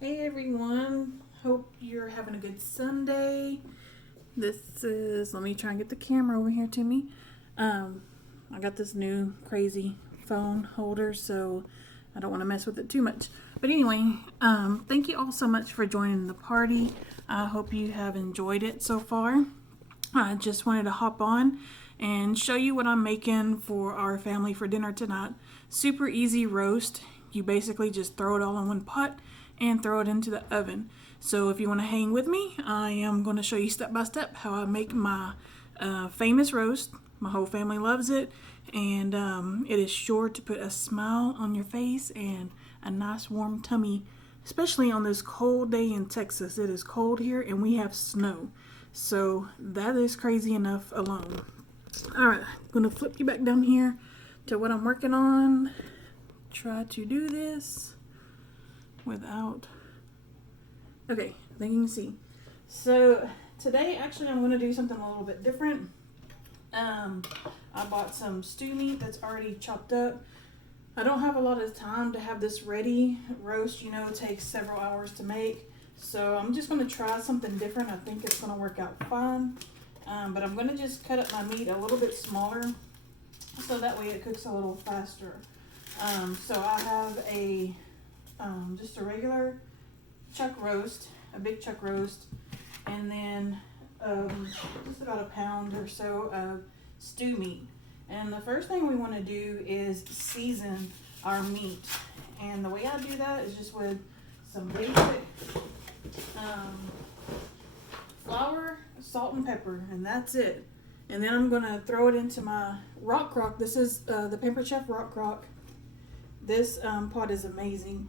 Hey everyone, hope you're having a good Sunday. Let me try and get the camera over here to me. I got this new crazy phone holder, so I don't want to mess with it too much. But anyway, thank you all so much for joining the party. I hope you have enjoyed it so far. I just wanted to hop on and show you what I'm making for our family for dinner tonight. Super easy roast. You basically just throw it all in one pot and throw it into the oven. So if you want to hang with me, I am going to show you step by step how I make my famous roast. My whole family loves it, and it is sure to put a smile on your face and a nice warm tummy, especially on this cold day in Texas. It is cold here and we have snow. So that is crazy enough alone. Alright, I'm going to flip you back down here to what I'm working on. Try to do this without... Okay, I think you can see. So today actually I'm going to do something a little bit different. I bought some stew meat that's already chopped up. I don't have a lot of time to have this ready. Roast, takes several hours to make. So I'm just going to try something different. I think it's going to work out fine. But I'm going to just cut up my meat a little bit smaller so that way it cooks a little faster. So I have just a regular chuck roast, a big chuck roast, and then just about a pound or so of stew meat. And the first thing we want to do is season our meat. And the way I do that is just with some basic flour, salt, and pepper, and that's it. And then I'm going to throw it into my rock crock. This is the Pampered Chef rock crock. This pot is amazing.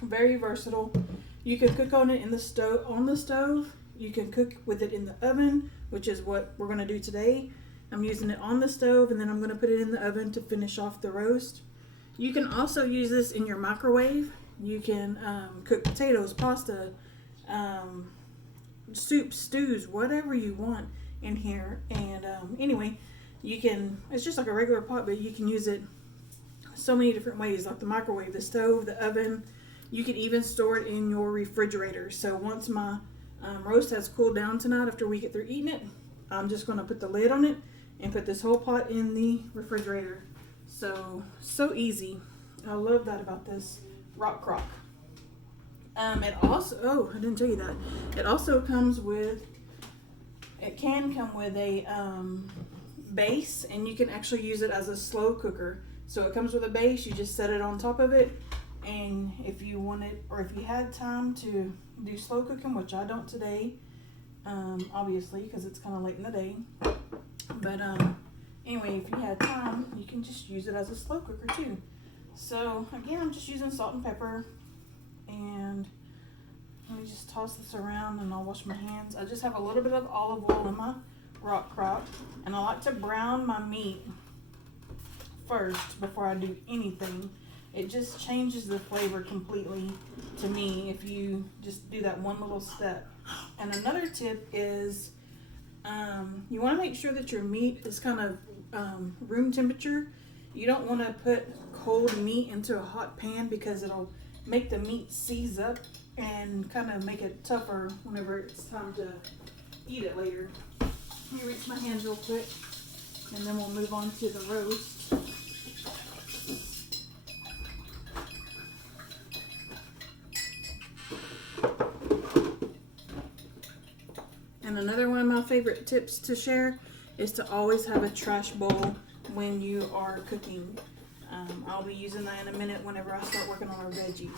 Very versatile. You can cook on it in the stove. You can cook with it in the oven, which is what we're going to do today. I'm using it on the stove, and then I'm going to put it in the oven to finish off the roast. You can also use this in your microwave. You can cook potatoes, pasta, soup, stews, whatever you want in here. And anyway, it's just like a regular pot, but you can use it so many different ways, like the microwave, the stove, the oven. You can even store it in your refrigerator. So once my roast has cooled down tonight after we get through eating it, I'm just going to put the lid on it and put this whole pot in the refrigerator. So easy. I love that about this rock crock. It also, I didn't tell you that. It also can come with a base, and you can actually use it as a slow cooker. So it comes with a base, you just set it on top of it, and if you wanted, or if you had time to do slow cooking, which I don't today, obviously, because it's kind of late in the day. But anyway, if you had time, you can just use it as a slow cooker too. So again, I'm just using salt and pepper, and let me just toss this around and I'll wash my hands. I just have a little bit of olive oil in my rock crock, and I like to brown my meat first before I do anything. It just changes the flavor completely to me if you just do that one little step. And another tip is you want to make sure that your meat is kind of room temperature. You don't want to put cold meat into a hot pan because it'll make the meat seize up and kind of make it tougher whenever it's time to eat it later. Let me rinse my hands real quick, and then we'll move on to the roast. And another one of my favorite tips to share is to always have a trash bowl when you are cooking. I'll be using that in a minute whenever I start working on our veggies.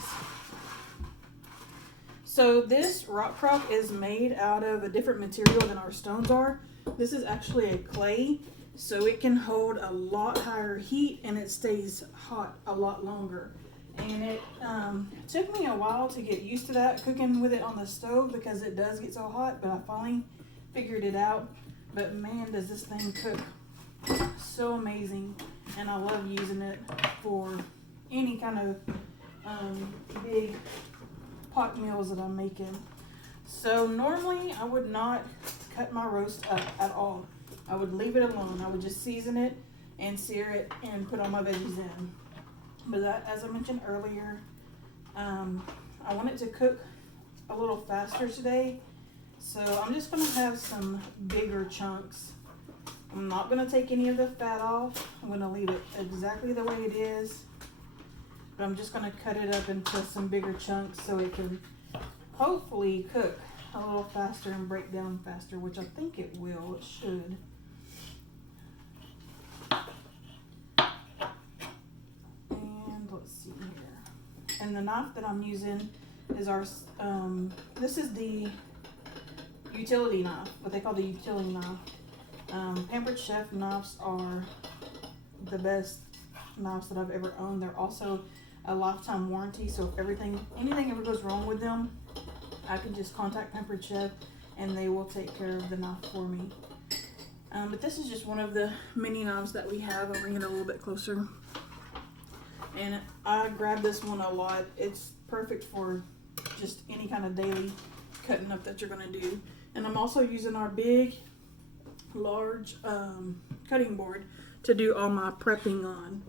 So this rock crock is made out of a different material than our stones are. This is actually a clay, so it can hold a lot higher heat and it stays hot a lot longer. And it took me a while to get used to that, cooking with it on the stove, because it does get so hot, but I finally figured it out. But man, does this thing cook so amazing, and I love using it for any kind of big pot meals that I'm making. So normally I would not cut my roast up at all. I would leave it alone. I would just season it and sear it and put all my veggies in. But that, as I mentioned earlier, I want it to cook a little faster today. So I'm just gonna have some bigger chunks. I'm not gonna take any of the fat off. I'm gonna leave it exactly the way it is. But I'm just gonna cut it up into some bigger chunks so it can hopefully cook a little faster and break down faster, which I think it will. It should. And let's see here. And the knife that I'm using is our, this is the utility knife, what they call the utility knife. Pampered Chef knives are the best knives that I've ever owned. They're also a lifetime warranty, so if anything ever goes wrong with them, I can just contact Pampered Chef and they will take care of the knife for me. But this is just one of the mini knives that we have. I'll bring it a little bit closer. And I grab this one a lot. It's perfect for just any kind of daily cutting up that you're gonna do. And I'm also using our big, large cutting board to do all my prepping on.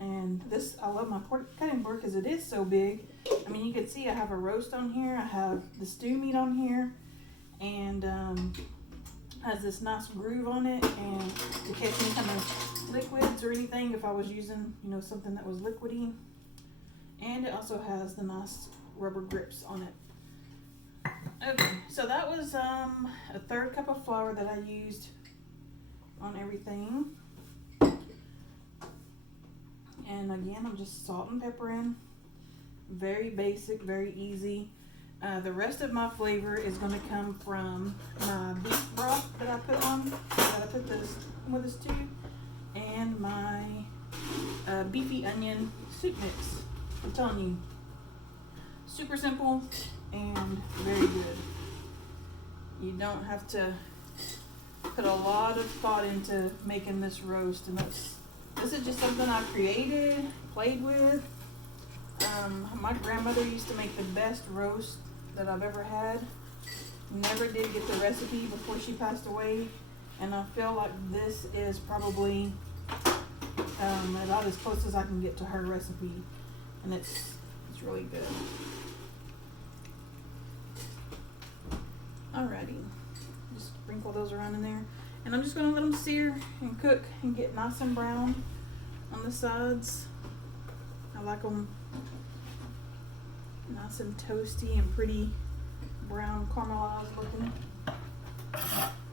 And this, I love my cutting board because it is so big. I mean, you can see I have a roast on here. I have the stew meat on here, and has this nice groove on it, and to catch any kind of liquids or anything if I was using, you know, something that was liquidy. And it also has the nice rubber grips on it. Okay, so that was a 1/3 cup of flour that I used on everything. And again, I'm just salt and pepper in. Very basic, very easy. The rest of my flavor is going to come from my beef broth that I put this with this too, and my beefy onion soup mix. I'm telling you, super simple and very good. You don't have to put a lot of thought into making this roast, and this is just something I created, played with. My grandmother used to make the best roast that I've ever had. Never did get the recipe before she passed away, and I feel like this is probably about as close as I can get to her recipe, and it's really good. Alrighty, just sprinkle those around in there, and I'm just gonna let them sear and cook and get nice and brown on the sides. I like them nice and toasty and pretty brown caramelized looking.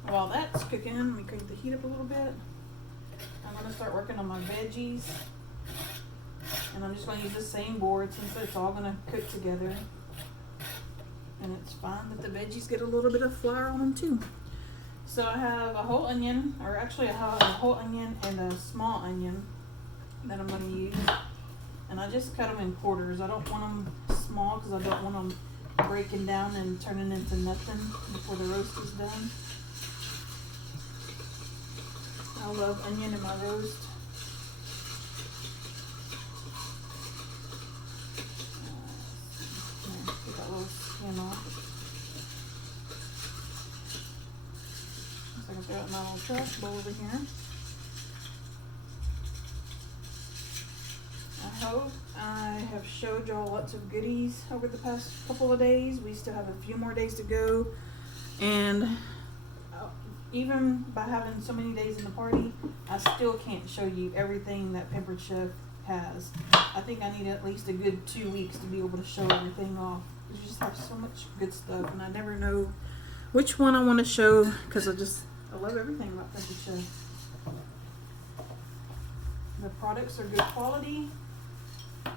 While that's cooking, let me crank the heat up a little bit. I'm going to start working on my veggies, and I'm just going to use the same board since it's all going to cook together, and it's fine that the veggies get a little bit of flour on them too. So I have a whole onion, or actually I have a whole onion and a small onion that I'm going to use. And I just cut them in quarters. I don't want them small because I don't want them breaking down and turning into nothing before the roast is done. I love onion in my roast. Get that little skin off. So I can throw it in my little trash bowl over here. I hope I have showed y'all lots of goodies over the past couple of days. We still have a few more days to go, and even by having so many days in the party, I still can't show you everything that Pampered Chef has. I think I need at least a good 2 weeks to be able to show everything off. You just have so much good stuff, and I never know which one I want to show because I love everything about Pampered Chef. The products are good quality.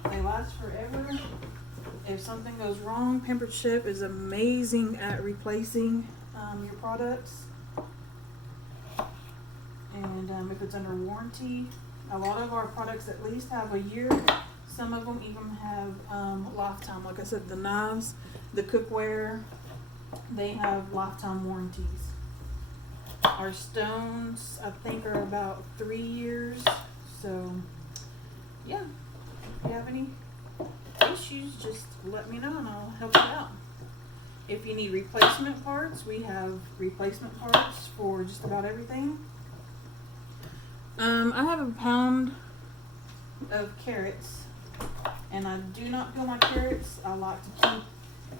They last forever. If something goes wrong, Pampered Chef is amazing at replacing your products. And if it's under warranty, a lot of our products at least have a year. Some of them even have lifetime. Like I said, the knives, the cookware, they have lifetime warranties. Our stones, I think, are about 3 years. So, yeah. If you have any issues, just let me know and I'll help you out. If you need replacement parts, we have replacement parts for just about everything. I have a pound of carrots, And I do not peel my carrots. I like to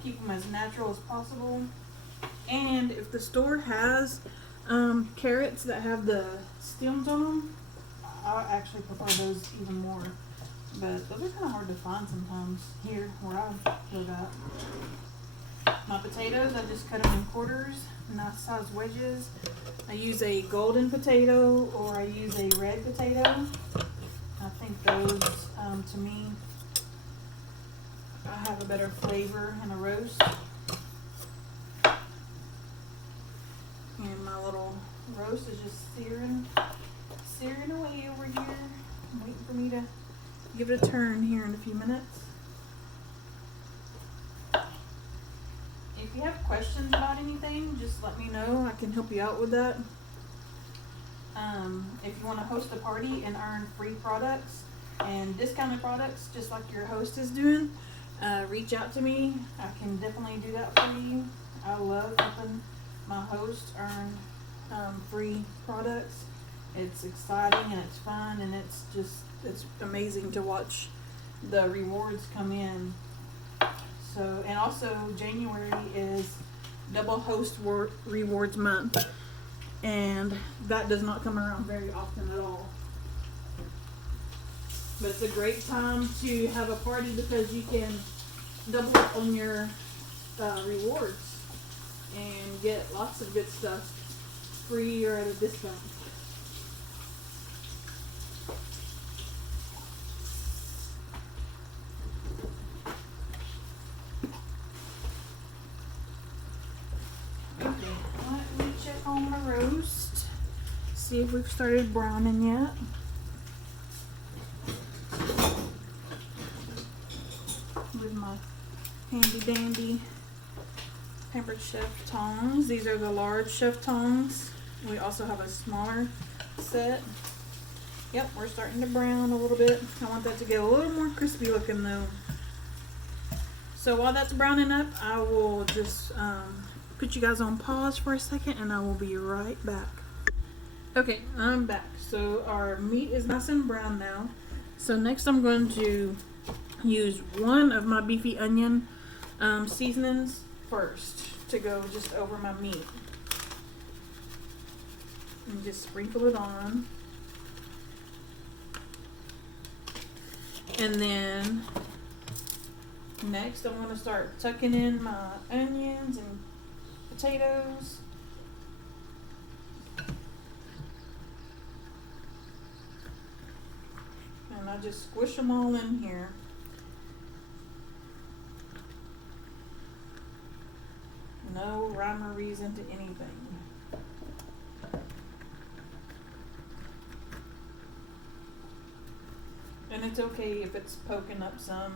keep them as natural as possible. And if the store has carrots that have the stems on them, I actually prefer those even more. But those are kind of hard to find sometimes here where I live at. My potatoes, I just cut them in quarters, nice size wedges. I use a golden potato or I use a red potato. I think those, to me, I have a better flavor in a roast. And my little roast is just searing away over here. I'm waiting for me to give it a turn here in a few minutes. If you have questions about anything, just let me know. I can help you out with that. If you want to host a party and earn free products and discounted products, just like your host is doing, reach out to me. I can definitely do that for you. I love helping my host earn free products. It's exciting and it's fun and it's amazing to watch the rewards come in. So, and also January is Double Host Rewards Month, and that does not come around very often at all. But it's a great time to have a party because you can double up on your rewards and get lots of good stuff free or at a discount. Okay, let me check on my roast. See if we've started browning yet. With my handy dandy Pampered Chef tongs. These are the large chef tongs. We also have a smaller set. Yep, we're starting to brown a little bit. I want that to get a little more crispy looking though. So while that's browning up, I will just put you guys on pause for a second and I will be right back. Okay, I'm back. So our meat is nice and brown now. So next I'm going to use one of my beefy onion seasonings first to go just over my meat. And just sprinkle it on. And then next I'm going to start tucking in my onions and potatoes. And I just squish them all in here. No rhyme or reason to anything. And it's okay if it's poking up some.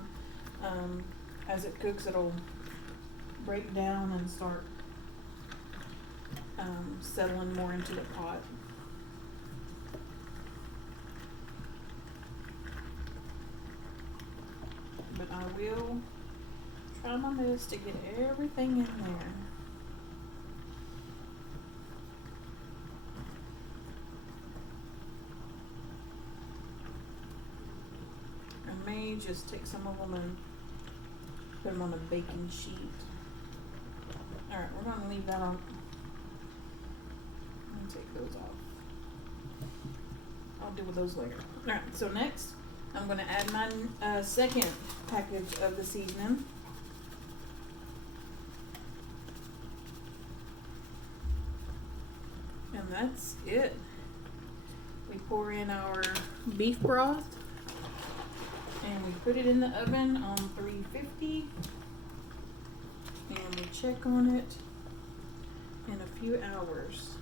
As it cooks, it'll break down and start settling more into the pot. But I will try my best to get everything in there. I may just take some of them and put them on a baking sheet. Alright, we're going to leave that on. Let me take those off. I'll deal with those later. Alright, so next I'm going to add my second package of the seasoning. And that's it. We pour in our beef broth and we put it in the oven on 350 and we check on it in a few hours.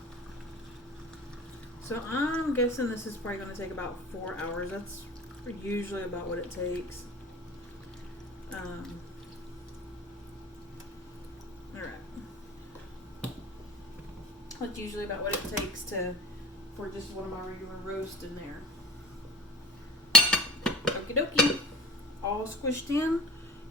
So I'm guessing this is probably going to take about 4 hours. That's usually about what it takes. Alright. That's usually about what it takes for just one of my regular roasts in there. Okie dokie. All squished in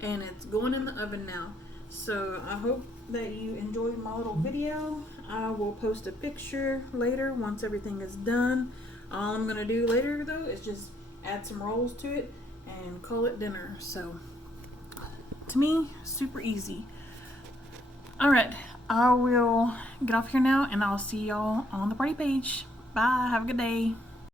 and it's going in the oven now. So I hope that you enjoyed my little video. I will post a picture later once everything is done. All I'm going to do later though is just add some rolls to it and call it dinner. So to me, super easy. All right, I will get off here now, and I'll see y'all on the party page. Bye. Have a good day.